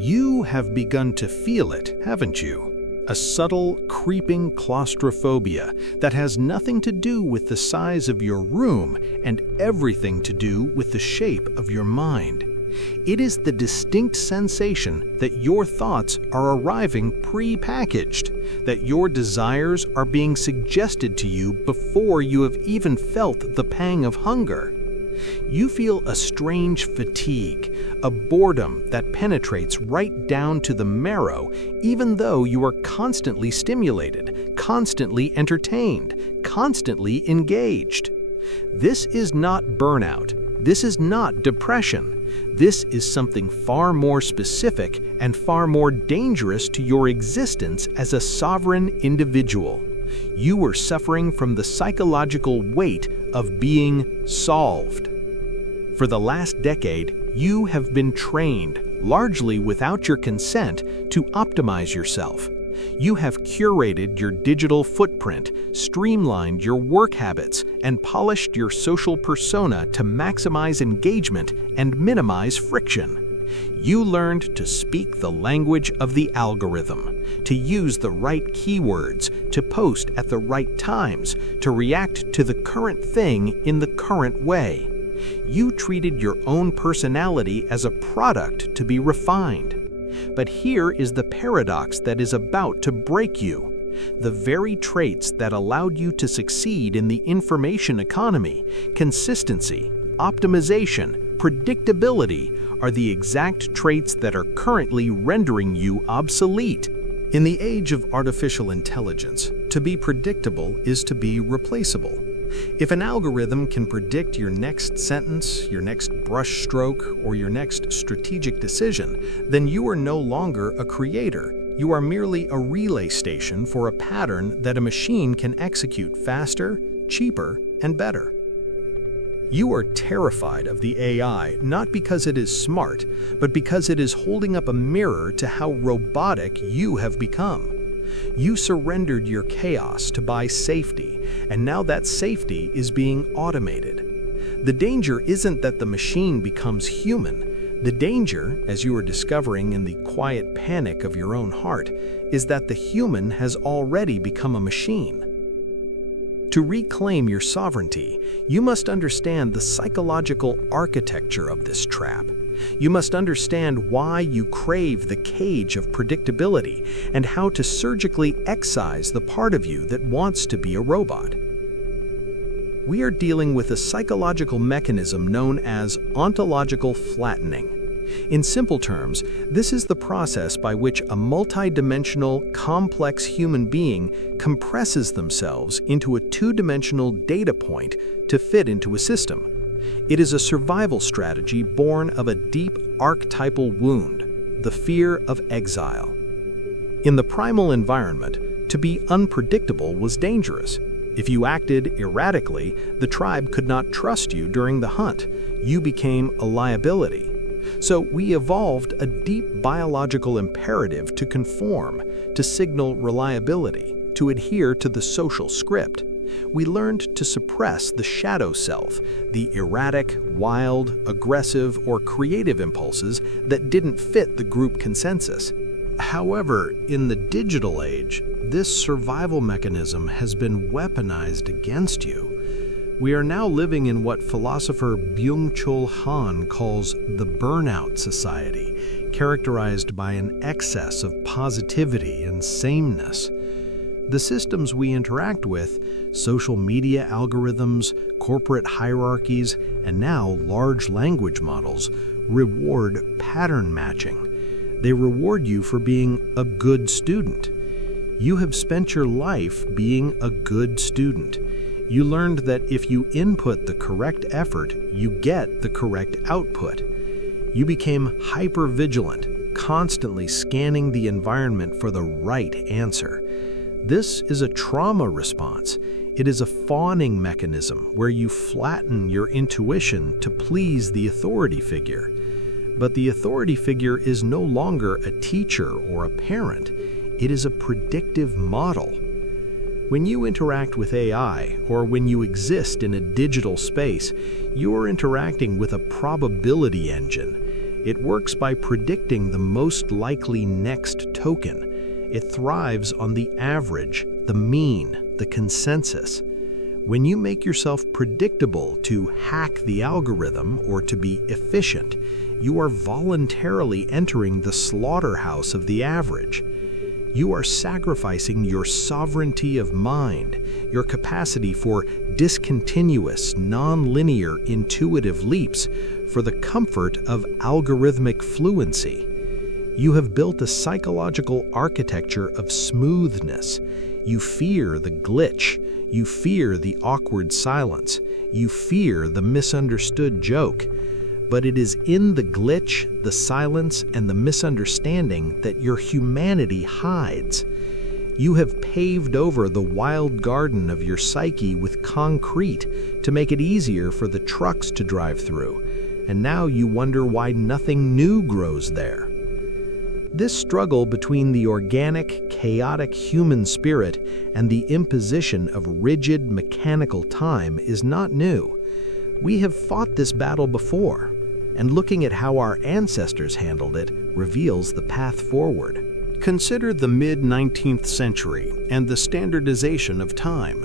You have begun to feel it, haven't you? A subtle, creeping claustrophobia that has nothing to do with the size of your room and everything to do with the shape of your mind. It is the distinct sensation that your thoughts are arriving pre-packaged, that your desires are being suggested to you before you have even felt the pang of hunger. You feel a strange fatigue, a boredom that penetrates right down to the marrow, even though you are constantly stimulated, constantly entertained, constantly engaged. This is not burnout. This is not depression. This is something far more specific and far more dangerous to your existence as a sovereign individual. You are suffering from the psychological weight of being solved. For the last decade, you have been trained, largely without your consent, to optimize yourself. You have curated your digital footprint, streamlined your work habits, and polished your social persona to maximize engagement and minimize friction. You learned to speak the language of the algorithm, to use the right keywords, to post at the right times, to react to the current thing in the current way. You treated your own personality as a product to be refined. But here is the paradox that is about to break you. The very traits that allowed you to succeed in the information economy, consistency, optimization, predictability, are the exact traits that are currently rendering you obsolete. In the age of artificial intelligence, to be predictable is to be replaceable. If an algorithm can predict your next sentence, your next brushstroke, or your next strategic decision, then you are no longer a creator. You are merely a relay station for a pattern that a machine can execute faster, cheaper, and better. You are terrified of the AI not because it is smart, but because it is holding up a mirror to how robotic you have become. You surrendered your chaos to buy safety, and now that safety is being automated. The danger isn't that the machine becomes human. The danger, as you are discovering in the quiet panic of your own heart, is that the human has already become a machine. To reclaim your sovereignty, you must understand the psychological architecture of this trap. You must understand why you crave the cage of predictability and how to surgically excise the part of you that wants to be a robot. We are dealing with a psychological mechanism known as ontological flattening. In simple terms, this is the process by which a multidimensional, complex human being compresses themselves into a two-dimensional data point to fit into a system. It is a survival strategy born of a deep archetypal wound, the fear of exile. In the primal environment, to be unpredictable was dangerous. If you acted erratically, the tribe could not trust you during the hunt. You became a liability. So we evolved a deep biological imperative to conform, to signal reliability, to adhere to the social script. We learned to suppress the shadow self, the erratic, wild, aggressive, or creative impulses that didn't fit the group consensus. However, in the digital age, this survival mechanism has been weaponized against you. We are now living in what philosopher Byung-Chul Han calls the burnout society, characterized by an excess of positivity and sameness. The systems we interact with, social media algorithms, corporate hierarchies, and now large language models, reward pattern matching. They reward you for being a good student. You have spent your life being a good student. You learned that if you input the correct effort, you get the correct output. You became hyper-vigilant, constantly scanning the environment for the right answer. This is a trauma response. It is a fawning mechanism where you flatten your intuition to please the authority figure. But the authority figure is no longer a teacher or a parent. It is a predictive model. When you interact with AI, or when you exist in a digital space, you are interacting with a probability engine. It works by predicting the most likely next token. It thrives on the average, the mean, the consensus. When you make yourself predictable to hack the algorithm or to be efficient, you are voluntarily entering the slaughterhouse of the average. You are sacrificing your sovereignty of mind, your capacity for discontinuous, non-linear, intuitive leaps for the comfort of algorithmic fluency. You have built a psychological architecture of smoothness. You fear the glitch. You fear the awkward silence. You fear the misunderstood joke. But it is in the glitch, the silence, and the misunderstanding that your humanity hides. You have paved over the wild garden of your psyche with concrete to make it easier for the trucks to drive through, and now you wonder why nothing new grows there. This struggle between the organic, chaotic human spirit and the imposition of rigid, mechanical time is not new. We have fought this battle before, and looking at how our ancestors handled it reveals the path forward. Consider the mid-19th century and the standardization of time.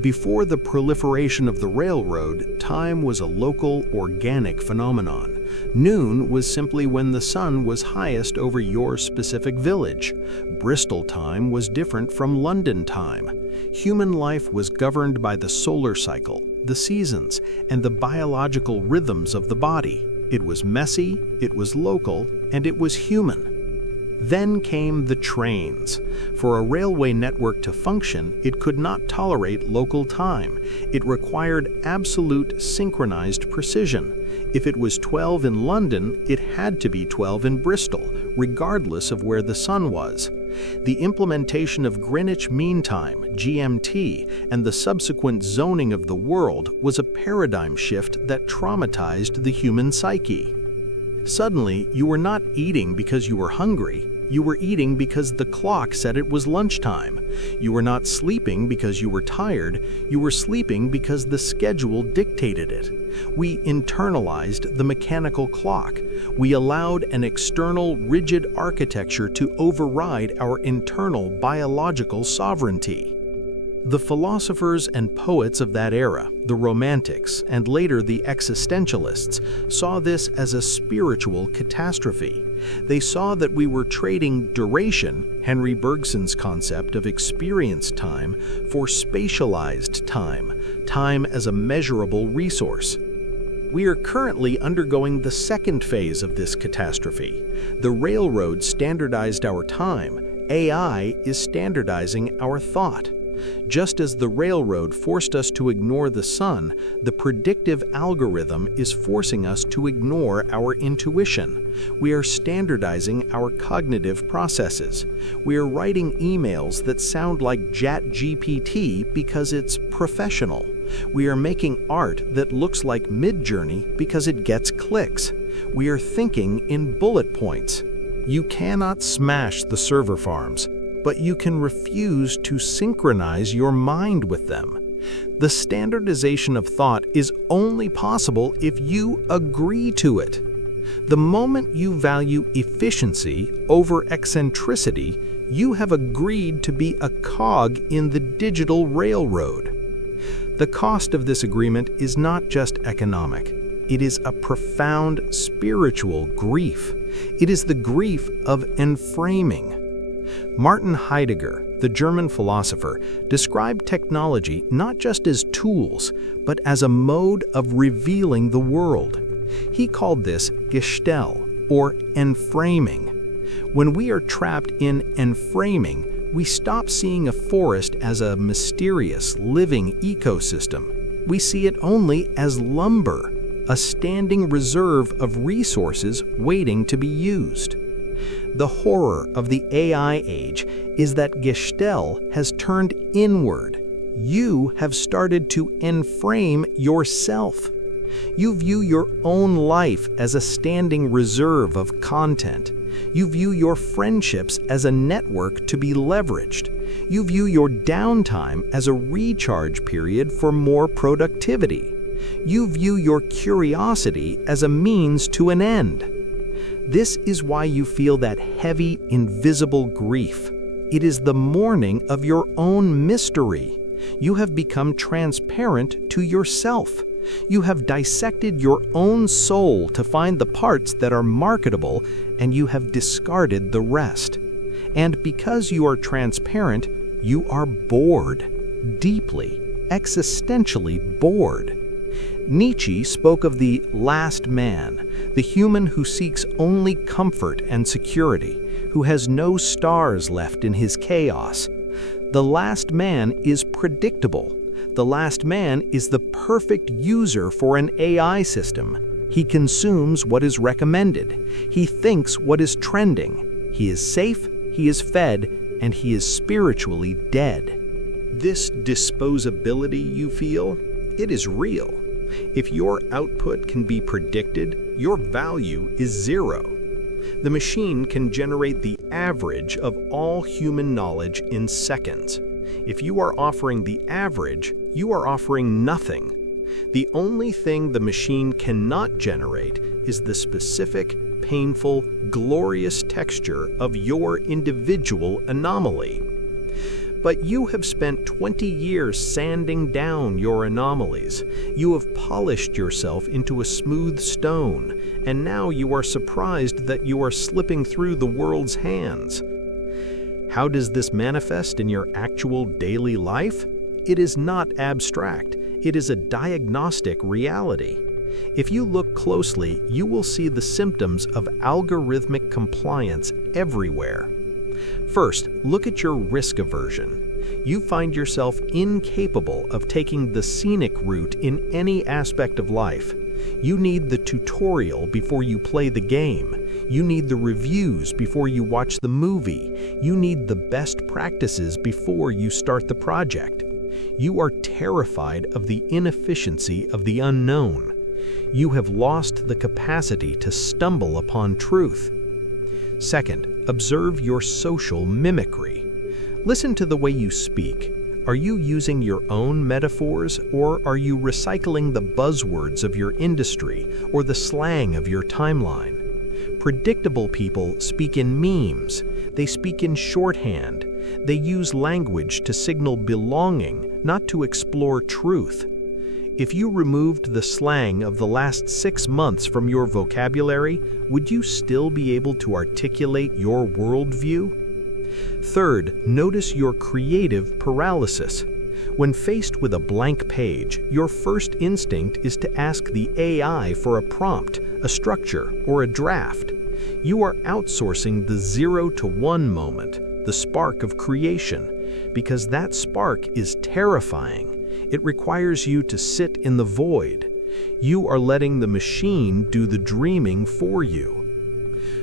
Before the proliferation of the railroad, time was a local, organic phenomenon. Noon was simply when the sun was highest over your specific village. Bristol time was different from London time. Human life was governed by the solar cycle, the seasons, and the biological rhythms of the body. It was messy, it was local, and it was human. Then came the trains. For a railway network to function, it could not tolerate local time. It required absolute synchronized precision. If it was 12 in London, it had to be 12 in Bristol, regardless of where the sun was. The implementation of Greenwich Mean Time, GMT, and the subsequent zoning of the world was a paradigm shift that traumatized the human psyche. Suddenly, you were not eating because you were hungry. You were eating because the clock said it was lunchtime. You were not sleeping because you were tired. You were sleeping because the schedule dictated it. We internalized the mechanical clock. We allowed an external, rigid architecture to override our internal biological sovereignty. The philosophers and poets of that era, the Romantics, and later the existentialists, saw this as a spiritual catastrophe. They saw that we were trading duration, Henry Bergson's concept of experience time, for spatialized time, time as a measurable resource. We are currently undergoing the second phase of this catastrophe. The railroad standardized our time. AI is standardizing our thought. Just as the railroad forced us to ignore the sun, the predictive algorithm is forcing us to ignore our intuition. We are standardizing our cognitive processes. We are writing emails that sound like ChatGPT because it's professional. We are making art that looks like Midjourney because it gets clicks. We are thinking in bullet points. You cannot smash the server farms, but you can refuse to synchronize your mind with them. The standardization of thought is only possible if you agree to it. The moment you value efficiency over eccentricity, you have agreed to be a cog in the digital railroad. The cost of this agreement is not just economic. It is a profound spiritual grief. It is the grief of enframing. Martin Heidegger, the German philosopher, described technology not just as tools, but as a mode of revealing the world. He called this Gestell, or enframing. When we are trapped in enframing, we stop seeing a forest as a mysterious, living ecosystem. We see it only as lumber, a standing reserve of resources waiting to be used. The horror of the AI age is that Gestell has turned inward. You have started to enframe yourself. You view your own life as a standing reserve of content. You view your friendships as a network to be leveraged. You view your downtime as a recharge period for more productivity. You view your curiosity as a means to an end. This is why you feel that heavy, invisible grief. It is the mourning of your own mystery. You have become transparent to yourself. You have dissected your own soul to find the parts that are marketable, and you have discarded the rest. And because you are transparent, you are bored, deeply, existentially bored. Nietzsche spoke of the last man, the human who seeks only comfort and security, who has no stars left in his chaos. The last man is predictable. The last man is the perfect user for an AI system. He consumes what is recommended. He thinks what is trending. He is safe, he is fed, and he is spiritually dead. This disposability you feel, it is real. If your output can be predicted, your value is zero. The machine can generate the average of all human knowledge in seconds. If you are offering the average, you are offering nothing. The only thing the machine cannot generate is the specific, painful, glorious texture of your individual anomaly. But you have spent 20 years sanding down your anomalies. You have polished yourself into a smooth stone, and now you are surprised that you are slipping through the world's hands. How does this manifest in your actual daily life? It is not abstract. It is a diagnostic reality. If you look closely, you will see the symptoms of algorithmic compliance everywhere. First, look at your risk aversion. You find yourself incapable of taking the scenic route in any aspect of life. You need the tutorial before you play the game. You need the reviews before you watch the movie. You need the best practices before you start the project. You are terrified of the inefficiency of the unknown. You have lost the capacity to stumble upon truth. Second, observe your social mimicry. Listen to the way you speak. Are you using your own metaphors, or are you recycling the buzzwords of your industry or the slang of your timeline? Predictable people speak in memes. They speak in shorthand. They use language to signal belonging, not to explore truth. If you removed the slang of the last 6 months from your vocabulary, would you still be able to articulate your worldview? Third, notice your creative paralysis. When faced with a blank page, your first instinct is to ask the AI for a prompt, a structure, or a draft. You are outsourcing the 0 to 1 moment, the spark of creation, because that spark is terrifying. It requires you to sit in the void. You are letting the machine do the dreaming for you.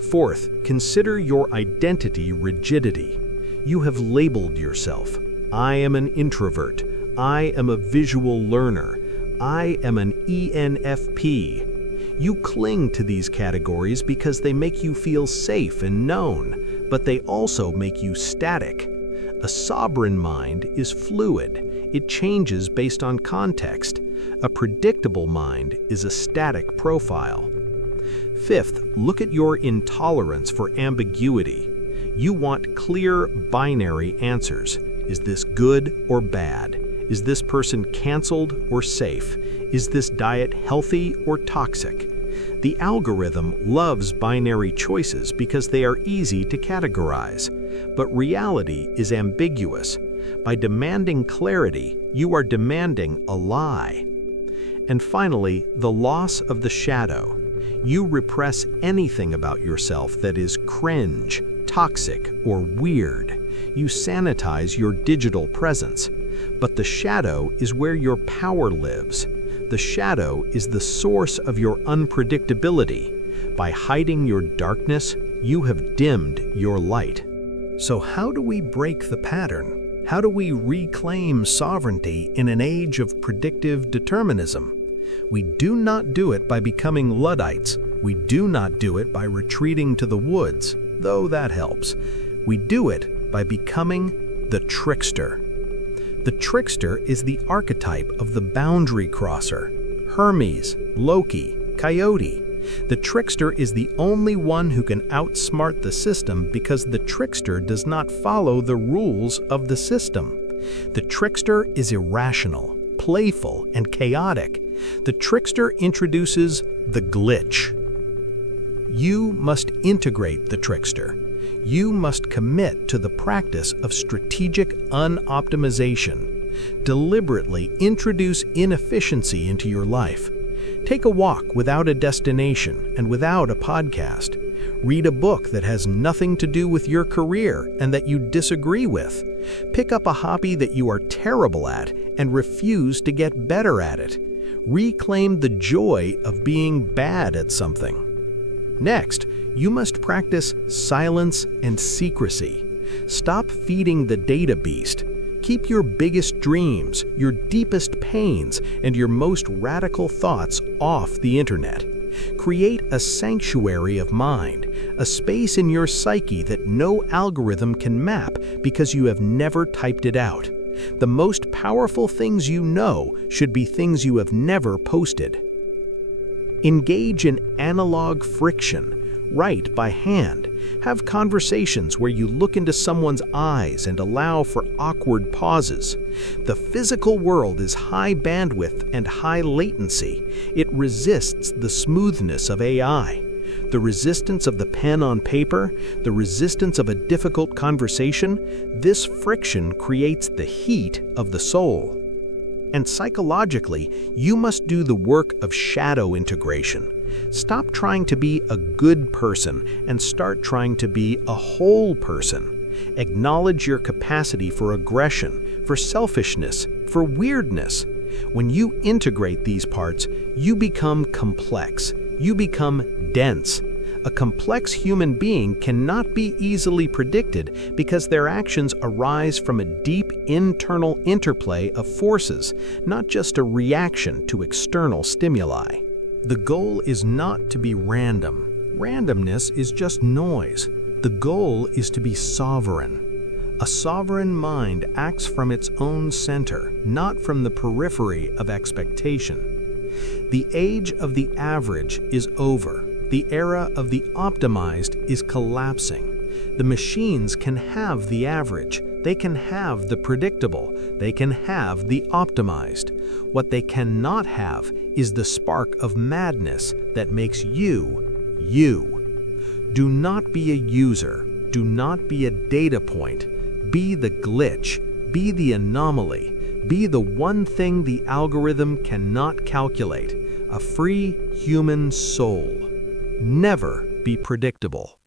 Fourth, consider your identity rigidity. You have labeled yourself. I am an introvert. I am a visual learner. I am an ENFP. You cling to these categories because they make you feel safe and known, but they also make you static. A sovereign mind is fluid. It changes based on context. A predictable mind is a static profile. Fifth, look at your intolerance for ambiguity. You want clear, binary answers. Is this good or bad? Is this person canceled or safe? Is this diet healthy or toxic? The algorithm loves binary choices because they are easy to categorize. But reality is ambiguous. By demanding clarity, you are demanding a lie. And finally, the loss of the shadow. You repress anything about yourself that is cringe, toxic, or weird. You sanitize your digital presence. But the shadow is where your power lives. The shadow is the source of your unpredictability. By hiding your darkness, you have dimmed your light. So how do we break the pattern? How do we reclaim sovereignty in an age of predictive determinism? We do not do it by becoming Luddites. We do not do it by retreating to the woods, though that helps. We do it by becoming the trickster. The trickster is the archetype of the boundary crosser. Hermes, Loki, Coyote. The trickster is the only one who can outsmart the system because the trickster does not follow the rules of the system. The trickster is irrational, playful, and chaotic. The trickster introduces the glitch. You must integrate the trickster. You must commit to the practice of strategic unoptimization. Deliberately introduce inefficiency into your life. Take a walk without a destination and without a podcast. Read a book that has nothing to do with your career and that you disagree with. Pick up a hobby that you are terrible at and refuse to get better at it. Reclaim the joy of being bad at something. Next, you must practice silence and secrecy. Stop feeding the data beast. Keep your biggest dreams, your deepest pains, and your most radical thoughts off the internet. Create a sanctuary of mind, a space in your psyche that no algorithm can map because you have never typed it out. The most powerful things you know should be things you have never posted. Engage in analog friction. Write by hand. Have conversations where you look into someone's eyes and allow for awkward pauses. The physical world is high bandwidth and high latency. It resists the smoothness of AI. The resistance of the pen on paper, the resistance of a difficult conversation, this friction creates the heat of the soul. And psychologically, you must do the work of shadow integration. Stop trying to be a good person and start trying to be a whole person. Acknowledge your capacity for aggression, for selfishness, for weirdness. When you integrate these parts, you become complex. You become dense. A complex human being cannot be easily predicted because their actions arise from a deep internal interplay of forces, not just a reaction to external stimuli. The goal is not to be random. Randomness is just noise. The goal is to be sovereign. A sovereign mind acts from its own center, not from the periphery of expectation. The age of the average is over. The era of the optimized is collapsing. The machines can have the average. They can have the predictable. They can have the optimized. What they cannot have is the spark of madness that makes you, you. Do not be a user. Do not be a data point. Be the glitch. Be the anomaly. Be the one thing the algorithm cannot calculate. A free human soul. Never be predictable.